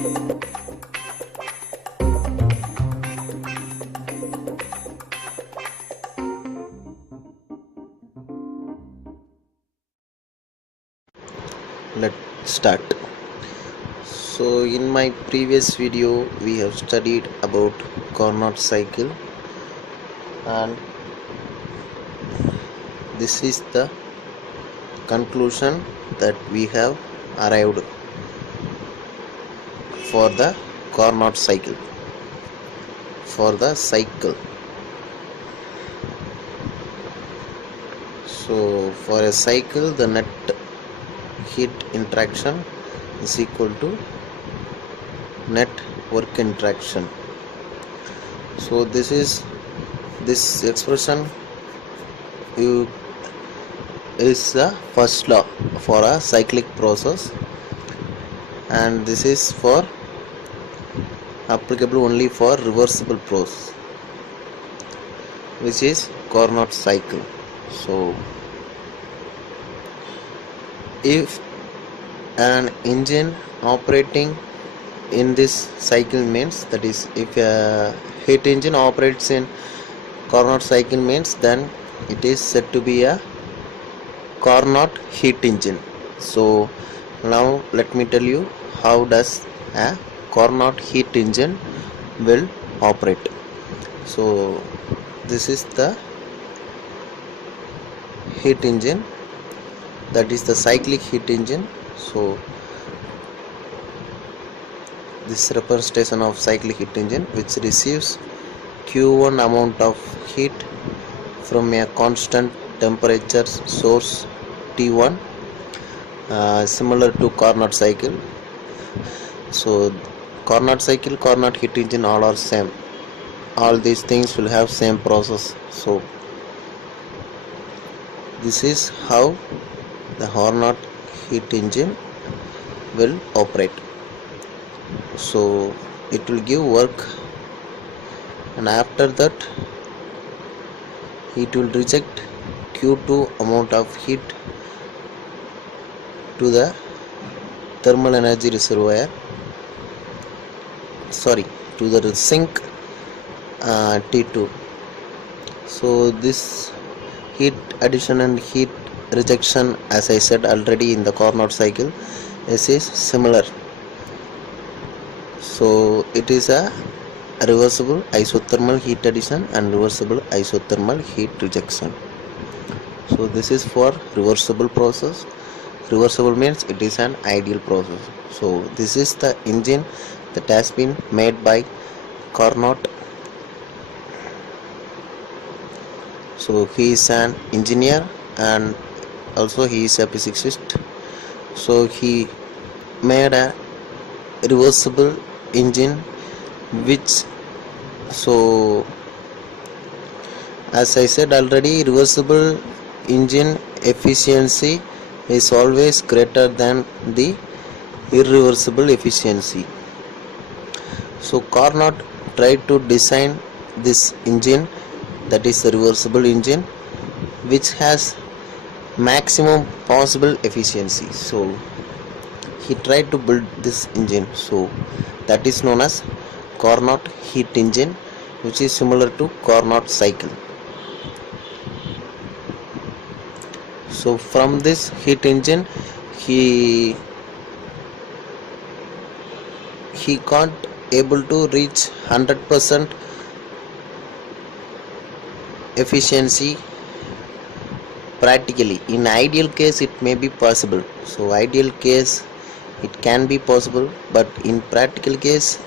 Let's start. So in my previous video we have studied about Carnot cycle, and this is the conclusion that we have arrived for the Carnot cycle. For the cycle, so for a cycle the net heat interaction is equal to net work interaction. So this expression is the first law for a cyclic process, and this is for applicable only for reversible process, which is Carnot cycle. So if an engine operating in this cycle means, that is, if a heat engine operates in Carnot cycle means, then it is said to be a Carnot heat engine. So now let me tell you how does a Carnot heat engine will operate. So this is the heat engine, that is the cyclic heat engine. So this representation of cyclic heat engine, which receives Q1 amount of heat from a constant temperature source T1, similar to Carnot cycle. So Carnot cycle, Carnot heat engine, all are same. All these things will have same process. So this is how the Carnot heat engine will operate. So it will give work, and after that it will reject Q2 amount of heat to the thermal energy reservoir, to the sink T2. So this heat addition and heat rejection, as I said already in the Carnot cycle, is similar. So it is a reversible isothermal heat addition and reversible isothermal heat rejection. So this is for reversible process. Reversible means it is an ideal process. So this is the engine that has been made by Carnot. So he is an engineer and also he is a physicist. So he made a reversible engine, which, so as I said already, reversible engine efficiency is always greater than the irreversible efficiency. So Carnot tried to design this engine, that is the reversible engine, which has maximum possible efficiency. So he tried to build this engine. So that is known as Carnot heat engine, which is similar to Carnot cycle. So from this heat engine he can't able to reach 100% efficiency practically. In ideal case it may be possible. So ideal case it can be possible, but in practical case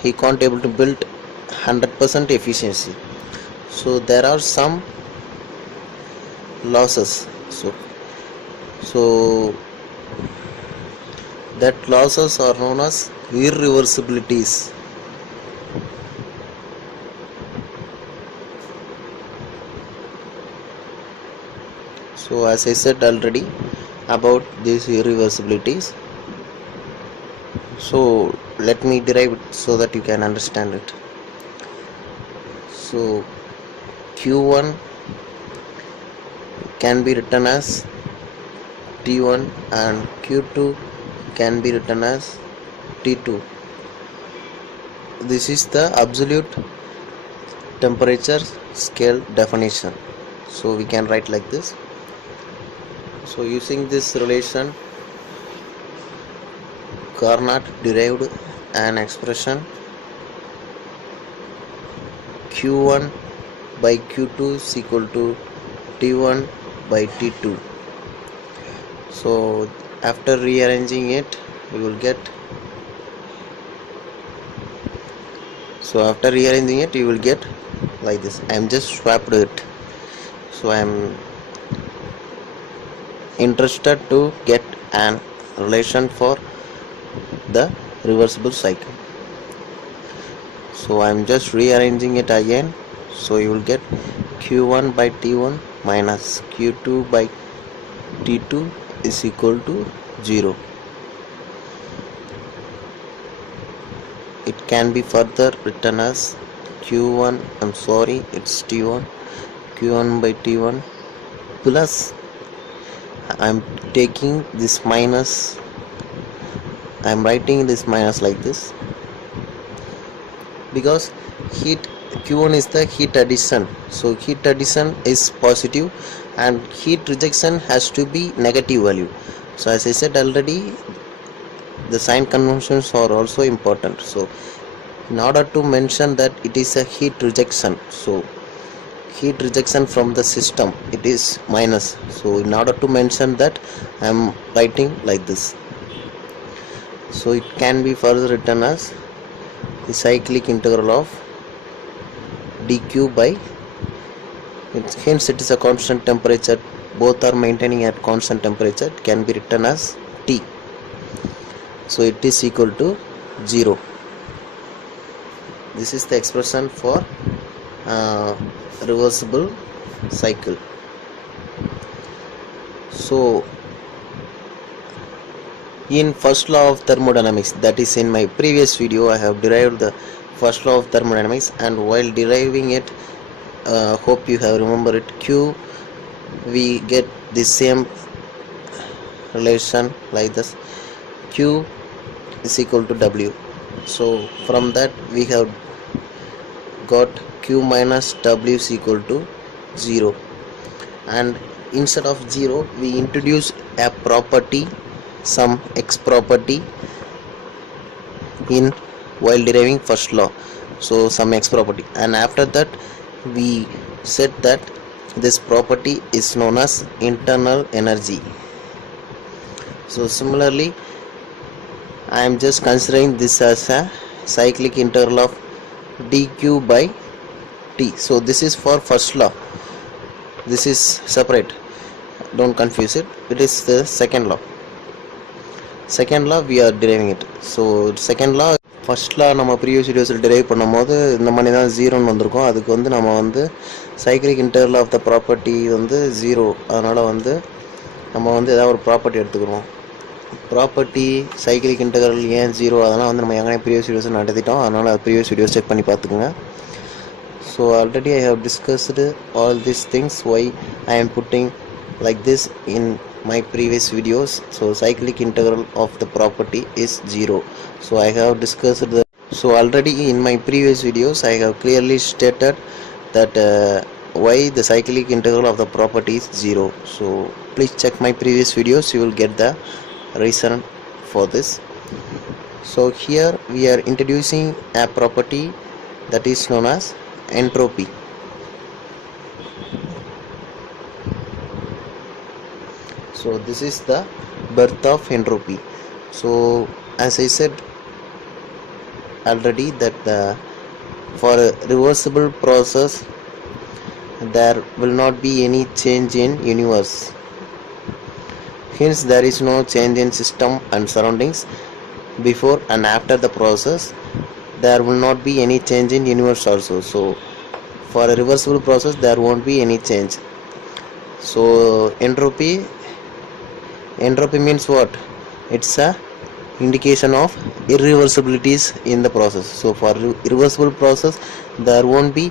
he can't able to build 100% efficiency. So there are some losses. So that losses are known as irreversibilities. So as I said already about these irreversibilities, so let me derive it so that you can understand it. So Q1 can be written as T1 and Q2 can be written as T2. This is the absolute temperature scale definition. So we can write like this. So using this relation, Carnot derived an expression Q1 by Q2 is equal to T1 by T2. So after rearranging it, we will get, you will get like this. I am just swapped it. So I am interested to get an relation for the reversible cycle. So I am just rearranging it again. So you will get Q1 by T1 minus Q2 by T2 is equal to 0. It can be further written as Q1, it's T1, Q1 by T1 plus, I am taking this minus, I am writing this minus like this, because heat Q1 is the heat addition. So heat addition is positive and heat rejection has to be negative value. So as I said already, the sign conventions are also important. So in order to mention that it is a heat rejection, so heat rejection from the system, it is minus. So in order to mention that, I am writing like this. So it can be further written as the cyclic integral of dq by, hence it is a constant temperature, both are maintaining at constant temperature, it can be written as T. So it is equal to 0. This is the expression for reversible cycle. So in first law of thermodynamics, that is in my previous video, I have derived the first law of thermodynamics, and while deriving it, hope you have remembered it, Q, we get the same relation like this, Q is equal to W. So from that we have got Q minus W is equal to 0, and instead of 0 we introduce a property, some X property in while deriving first law. So some X property, and after that we said that this property is known as internal energy. So similarly, I am just considering this as a cyclic integral of dq by T. So this is for first law, this is separate, don't confuse it, it is the second law. Second law we are deriving it. So second law, first law நம்ம previous videosல derive பண்ணும்போது இந்த மாதிரி தான் 0ன்னு வந்திருக்கும். அதுக்கு வந்து நம்ம வந்து cyclic integral of the property வந்து 0, அதனால வந்து நம்ம வந்து ஏதாவது ஒரு ப்ராப்பர்ட்டி எடுத்துக்கிறோம். ப்ராப்பர்ட்டி சைக்கிளிக் இன்டெக்ரல் ஏன் 0, அதெல்லாம் வந்து நம்ம எங்கே ப்ரீவியஸ் வீடியோஸ் நடத்திட்டோம், அதனால் அது ப்ரீவியஸ் வீடியோஸ் செக் பண்ணி பார்த்துக்குங்க. So already I have discussed all these things, why I am putting like this in my previous videos. So cyclic integral of the property is 0. So I have discussed the, so already in my previous videos I have clearly stated that why the cyclic integral of the property is 0. So please check my previous videos, you will get the reason for this. So here we are introducing a property that is known as entropy. So this is the birth of entropy. So as I said already that for a reversible process there will not be any change in universe, hence there is no change in system and surroundings. Before and after the process there will not be any change in universe also. So for a reversible process there won't be any change. So entropy means what? It's a indication of irreversibilities in the process. So for irreversible process there won't be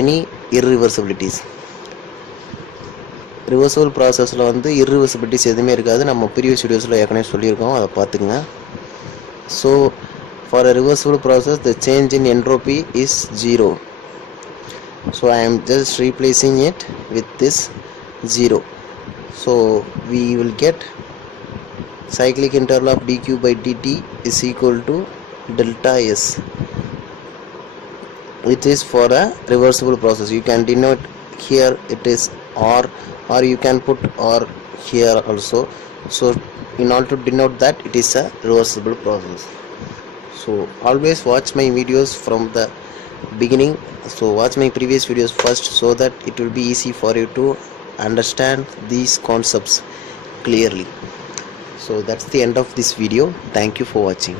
any irreversibilities. Reversible ப்ராசஸில் வந்து irreversibilities எதுவுமே இருக்காது, நம்ம previous வீடியோஸில் ஏற்கனவே சொல்லியிருக்கோம், அதை பார்த்துக்குங்க. So for a reversible process the change in entropy is 0. So I am just replacing it with this 0. So we will get cyclic interval of dq by dt is equal to delta s, which is for a reversible process. You can denote here it is r, or you can put r here also. So in order to denote that it is a reversible process. So always watch my videos from the beginning. So watch my previous videos first, so that it will be easy for you to understand these concepts clearly. So that's the end of this video. Thank you for watching.